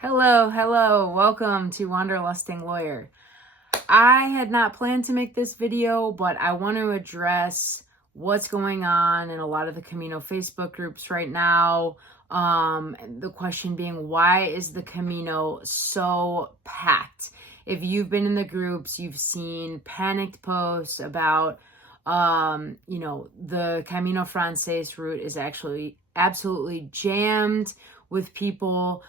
Hello, welcome to Wanderlusting Lawyer. I had not planned to make this video, but I want to address what's going on in a lot of the Camino Facebook groups right now. The question being, why is the Camino so packed? If you've been in the groups, you've seen panicked posts about, the Camino Frances route is actually absolutely jammed with people.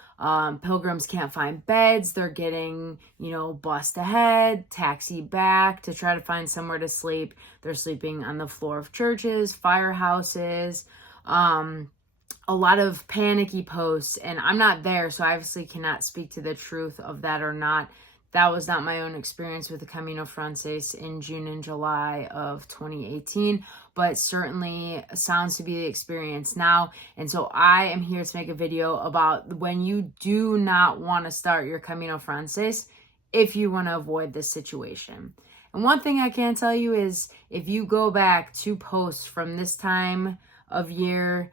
Pilgrims can't find beds. They're getting, bussed ahead, taxi back to try to find somewhere to sleep. They're sleeping on the floor of churches, firehouses, a lot of panicky posts. And I'm not there, so I obviously cannot speak to the truth of that or not. That was not my own experience with the Camino Frances in June and July of 2018, but certainly sounds to be the experience now. And so I am here to make a video about when you do not want to start your Camino Frances if you want to avoid this situation. And one thing I can tell you is if you go back to posts from this time of year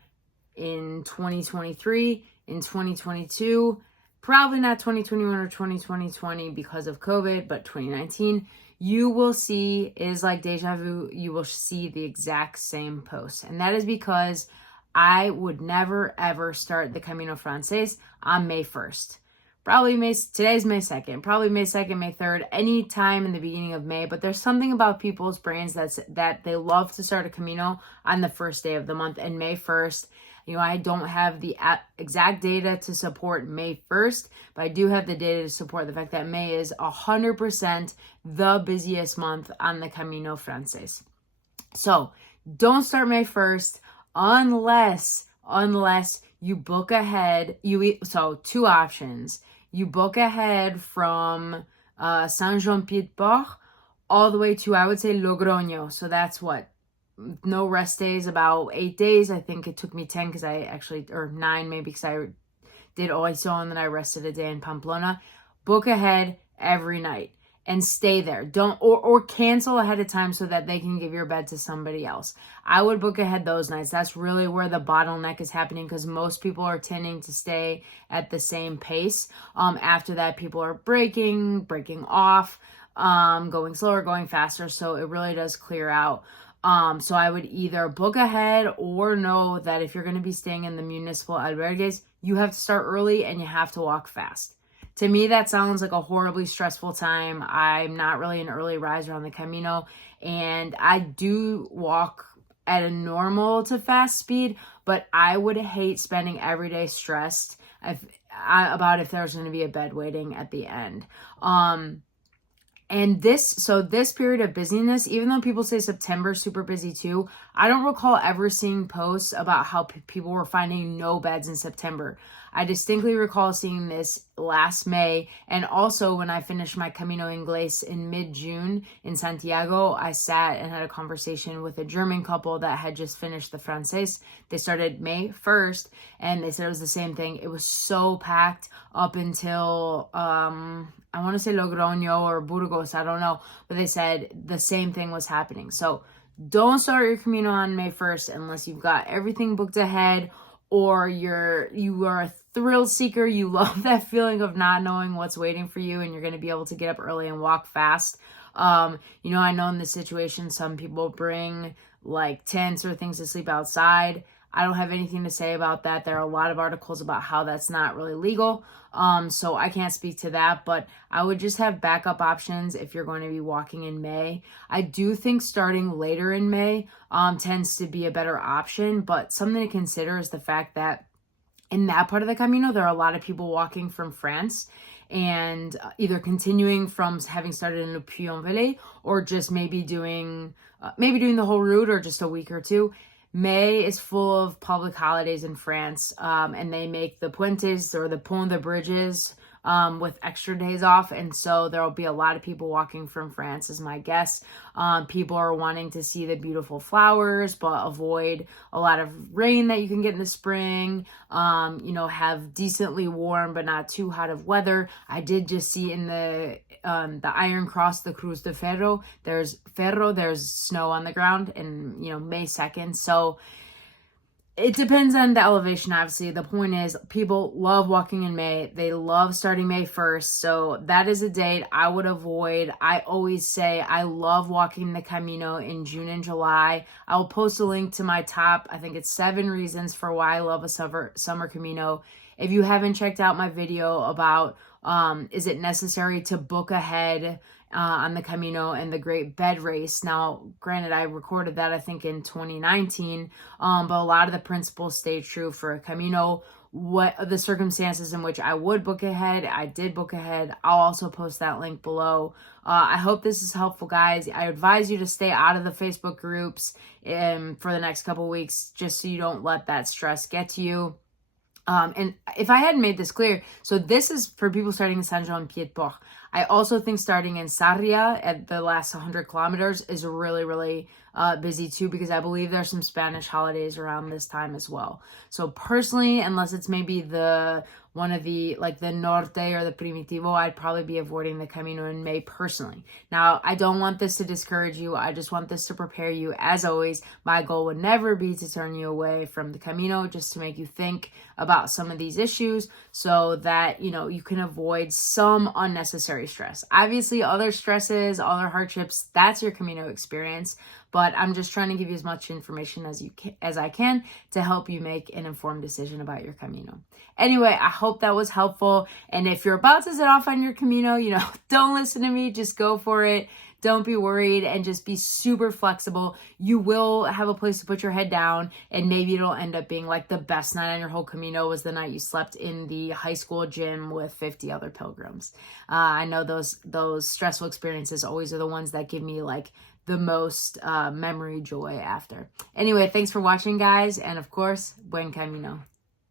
in 2023, in 2022, probably not 2021 or 2020 because of COVID, but 2019, you will see, it is like deja vu, you will see the exact same post. And that is because I would never, ever start the Camino Frances on May 1st. Today's May 2nd, probably May 2nd, May 3rd, any time in the beginning of May. But there's something about people's brains that they love to start a Camino on the first day of the month, and May 1st. I don't have the exact data to support May 1st, but I do have the data to support the fact that May is 100% the busiest month on the Camino Frances. So don't start May 1st unless you book ahead. So two options. You book ahead from Saint-Jean-Pied-de-Port all the way to, I would say, Logroño. So that's what? No rest days, about 8 days. I think it took me 10 because or 9 maybe, because I did Oiso and then I rested a day in Pamplona. Book ahead every night and stay there. Don't or cancel ahead of time so that they can give your bed to somebody else. I would book ahead those nights. That's really where the bottleneck is happening, because most people are tending to stay at the same pace. After that, people are breaking off, going slower, going faster. So it really does clear out. So I would either book ahead or know that if you're going to be staying in the municipal albergues, you have to start early and you have to walk fast. To me, that sounds like a horribly stressful time. I'm not really an early riser on the Camino, and I do walk at a normal to fast speed, but I would hate spending every day stressed about if there's going to be a bed waiting at the end. And this period of busyness, even though people say September is super busy too, I don't recall ever seeing posts about how people were finding no beds in September. I distinctly recall seeing this last May, and also when I finished my Camino Inglés in mid-June in Santiago, I sat and had a conversation with a German couple that had just finished the Frances. They started May 1st, and they said it was the same thing. It was so packed up until, I want to say Logroño or Burgos, I don't know, but they said the same thing was happening. So don't start your Camino on May 1st unless you've got everything booked ahead, or you are a thrill seeker. You love that feeling of not knowing what's waiting for you, and you're going to be able to get up early and walk fast. I know in this situation, some people bring like tents or things to sleep outside. I don't have anything to say about that. There are a lot of articles about how that's not really legal. So I can't speak to that, but I would just have backup options if you're going to be walking in May. I do think starting later in May tends to be a better option, but something to consider is the fact that in that part of the Camino, there are a lot of people walking from France and either continuing from having started in Le Puy-en-Velay, or just maybe doing the whole route, or just a week or two. May is full of public holidays in France, and they make the puentes, or the pont de bridges, with extra days off, and so there will be a lot of people walking from France, is my guess. People are wanting to see the beautiful flowers, but avoid a lot of rain that you can get in the spring. Have decently warm but not too hot of weather. I did just see in the Iron Cross, the Cruz de Ferro, there's snow on the ground, and May 2nd. So It depends on the elevation, obviously. The point is, people love walking in May. They love starting May 1st. So that is a date I would avoid. I always say I love walking the Camino in June and July. I will post a link to my top, I think it's 7 reasons for why I love a summer Camino. If you haven't checked out my video about is it necessary to book ahead on the Camino and the Great Bed Race. Now, granted, I recorded that I think in 2019, but a lot of the principles stay true for a Camino. What the circumstances in which I would book ahead, I did book ahead. I'll also post that link below. I hope this is helpful, guys. I advise you to stay out of the Facebook groups for the next couple weeks, just so you don't let that stress get to you. And if I hadn't made this clear, so this is for people starting in Saint-Jean-Pied-de-Port. I also think starting in Sarria at the last 100 kilometers is really, really busy too, because I believe there's some Spanish holidays around this time as well. So personally, unless it's maybe one of the, like the Norte or the Primitivo, I'd probably be avoiding the Camino in May personally. Now, I don't want this to discourage you. I just want this to prepare you. As always, my goal would never be to turn you away from the Camino, just to make you think about some of these issues so that, you know, you can avoid some unnecessary stress. Obviously, other stresses, other hardships, that's your Camino experience. But I'm just trying to give you as much information as I can to help you make an informed decision about your Camino. Anyway, I hope that was helpful. And if you're about to set off on your Camino, you know, don't listen to me. Just go for it. Don't be worried, and just be super flexible. You will have a place to put your head down, and maybe it'll end up being like the best night on your whole Camino was the night you slept in the high school gym with 50 other pilgrims. I know those stressful experiences always are the ones that give me like the most memory joy after. Anyway, thanks for watching, guys, and of course, buen camino.